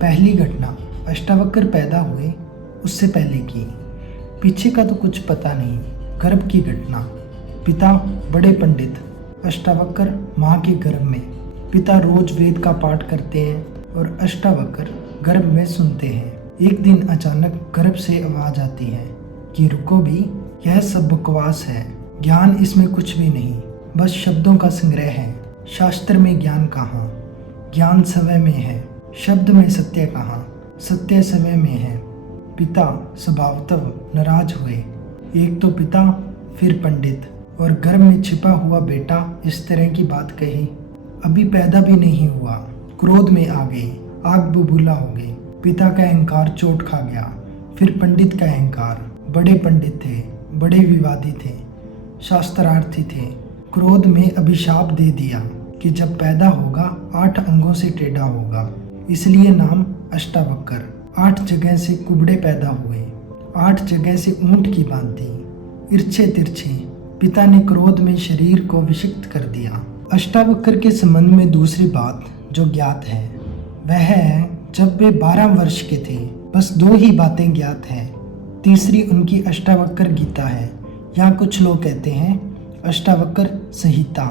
पहली घटना अष्टावक्र पैदा हुए उससे पहले की। पीछे का तो कुछ पता नहीं। गर्भ की घटना। पिता बड़े पंडित, अष्टावक्र माँ के गर्भ में। पिता रोज वेद का पाठ करते हैं और अष्टावक्र गर्भ में सुनते हैं। एक दिन अचानक गर्भ से आवाज आती है कि रुको भी, यह सब बकवास है, ज्ञान इसमें कुछ भी नहीं, बस शब्दों का संग्रह है। शास्त्र में ज्ञान कहाँ, ज्ञान समय में है, शब्द में सत्य कहाँ, सत्य समय में है। पिता स्वभावतः नाराज हुए। एक तो पिता, फिर पंडित, और गर्भ में छिपा हुआ बेटा इस तरह की बात कही। अभी पैदा भी नहीं हुआ, क्रोध में आ गए, आग बबूला हो गए। पिता का अहंकार चोट खा गया। फिर पंडित का अहंकार। बड़े पंडित थे, बड़े विवादी थे, शास्त्रार्थी थे। क्रोध में अभिशाप दे दिया कि जब पैदा होगा 8 अंगों से टेढ़ा होगा, इसलिए नाम अष्टावक्र। 8 जगह से कुबड़े पैदा हुए, 8 जगह से ऊंट की भांति, इर्छे तिरछे। पिता ने क्रोध में शरीर को विषिक्त कर दिया। अष्टावक्र के संबंध में दूसरी बात जो ज्ञात है वह है जब वे 12 वर्ष के थे, बस 2 ही बातें ज्ञात हैं। तीसरी उनकी अष्टावक्र गीता है, या कुछ लोग कहते हैं अष्टावक्र संहिता।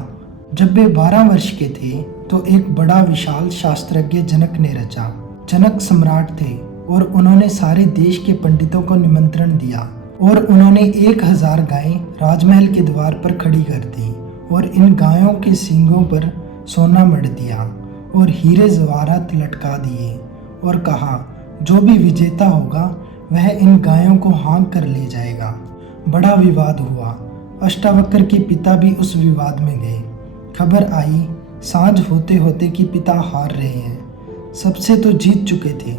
जब वे 12 वर्ष के थे तो एक बड़ा विशाल शास्त्रज्ञ जनक ने रचा। जनक सम्राट थे और उन्होंने सारे देश के पंडितों को निमंत्रण दिया और उन्होंने 1000 गायें राजमहल के द्वार पर खड़ी कर दी और इन गायों के सींगों पर सोना मढ़ दिया और हीरे जवाहरात लटका दिए और कहा जो भी विजेता होगा वह इन गायों को हाँक कर ले जाएगा। बड़ा विवाद हुआ। अष्टावक्र के पिता भी उस विवाद में गए। खबर आई सांझ होते होते कि पिता हार रहे हैं। सबसे तो जीत चुके थे,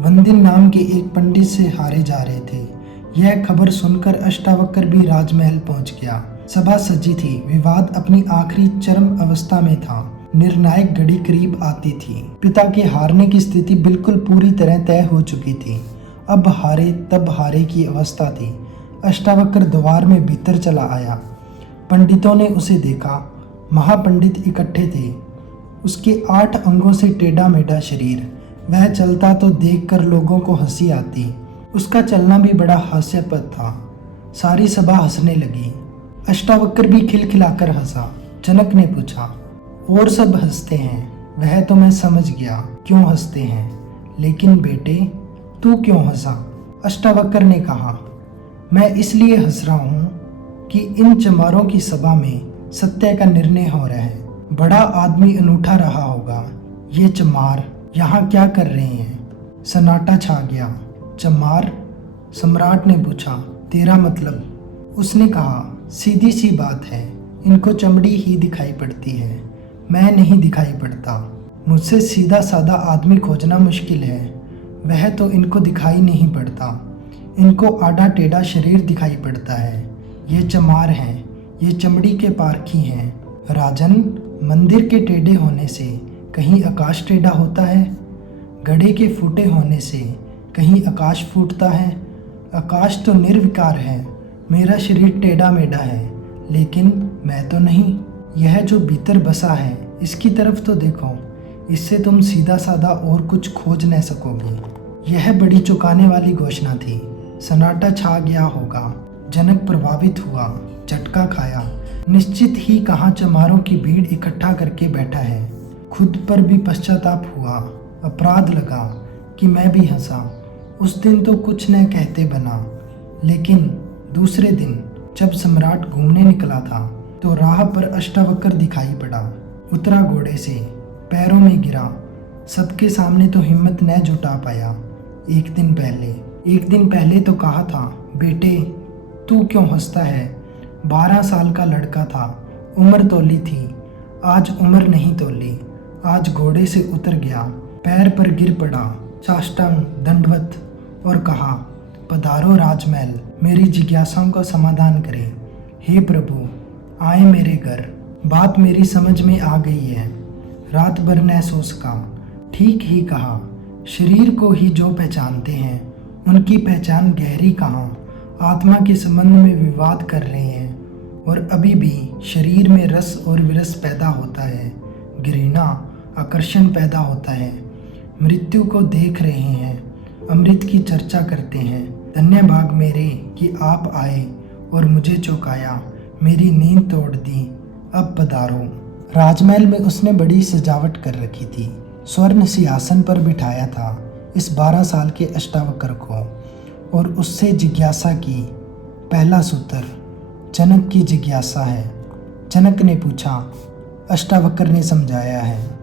वंदिन नाम के एक पंडित से हारे जा रहे थे। यह खबर सुनकर अष्टावक्र भी राजमहल पहुंच गया। सभा सजी थी, विवाद अपनी आखिरी चरम अवस्था में था। निर्णायक घड़ी करीब आती थी। पिता के हारने की स्थिति बिल्कुल पूरी तरह तय हो चुकी थी। अब हारे तब हारे की अवस्था थी। अष्टावक्र द्वार में भीतर चला आया। पंडितों ने उसे देखा। महापंडित इकट्ठे थे। उसके 8 अंगों से टेढ़ा मेढ़ा शरीर। वह चलता तो देखकर लोगों को हंसी आती। उसका चलना भी बड़ा हास्यास्पद था। सारी सभा हंसने लगी। अष्टावक्र भी खिलखिलाकर हंसा। जनक ने पूछा, और सब हंसते हैं, वह तो मैं समझ गया क्यों हंसते हैं, लेकिन बेटे तू क्यों हंसा? अष्टावक्र ने कहा, मैं इसलिए हंस रहा हूँ कि इन चमारों की सभा में सत्य का निर्णय हो रहा है। बड़ा आदमी अनूठा रहा होगा। ये चमार यहाँ क्या कर रहे हैं? सन्नाटा छा गया। चमार? सम्राट ने पूछा, तेरा मतलब? उसने कहा, सीधी सी बात है, इनको चमड़ी ही दिखाई पड़ती है, मैं नहीं दिखाई पड़ता। मुझसे सीधा साधा आदमी खोजना मुश्किल है, वह तो इनको दिखाई नहीं पड़ता। इनको आड़ा टेढ़ा शरीर दिखाई पड़ता है। ये चमार हैं, ये चमड़ी के पारखी हैं। राजन, मंदिर के टेढ़े होने से कहीं आकाश टेढ़ा होता है? घड़े के फूटे होने से कहीं आकाश फूटता है? आकाश तो निर्विकार है, मेरा शरीर टेढ़ा मेढ़ा है, लेकिन मैं तो नहीं। यह जो भीतर बसा है इसकी तरफ तो देखो, इससे तुम सीधा साधा और कुछ खोज न सकोगे। यह बड़ी चौंकाने वाली घोषणा थी। सन्नाटा छा गया होगा। जनक प्रभावित हुआ, झटका खाया। निश्चित ही कहाँ चमारों की भीड़ इकट्ठा करके बैठा है। खुद पर भी पश्चाताप हुआ। अपराध लगा कि मैं भी हंसा। उस दिन तो कुछ न कहते बना, लेकिन दूसरे दिन जब सम्राट घूमने निकला था तो राह पर अष्टावक्र दिखाई पड़ा। उतरा घोड़े से, पैरों में गिरा। सबके सामने तो हिम्मत न जुटा पाया। एक दिन पहले तो कहा था, बेटे तू क्यों हंसता है? 12 साल का लड़का था, उम्र तोली थी। आज उम्र नहीं तोली। आज घोड़े से उतर गया, पैर पर गिर पड़ा, साष्टांग दंडवत, और कहा, पधारो राजमहल, मेरी जिज्ञासाओं का समाधान करें। हे प्रभु, आए मेरे घर। बात मेरी समझ में आ गई है। रात भर न सो सका। ठीक ही कहा, शरीर को ही जो पहचानते हैं उनकी पहचान गहरी कहाँ? आत्मा के संबंध में विवाद कर रहे हैं और अभी भी शरीर में रस और विरस पैदा होता है, घृणा, आकर्षण पैदा होता है। मृत्यु को देख रहे हैं, अमृत की चर्चा करते हैं। धन्य भाग मेरे कि आप आए और मुझे चौंकाया, मेरी नींद तोड़ दी, अब पधारो। राजमहल में उसने बड़ी सजावट कर रखी थी। स्वर्ण सिंहासन पर बिठाया था इस 12 साल के अष्टावक्र को और उससे जिज्ञासा की। पहला सूत्र जनक की जिज्ञासा है। जनक ने पूछा, अष्टावक्र ने समझाया है।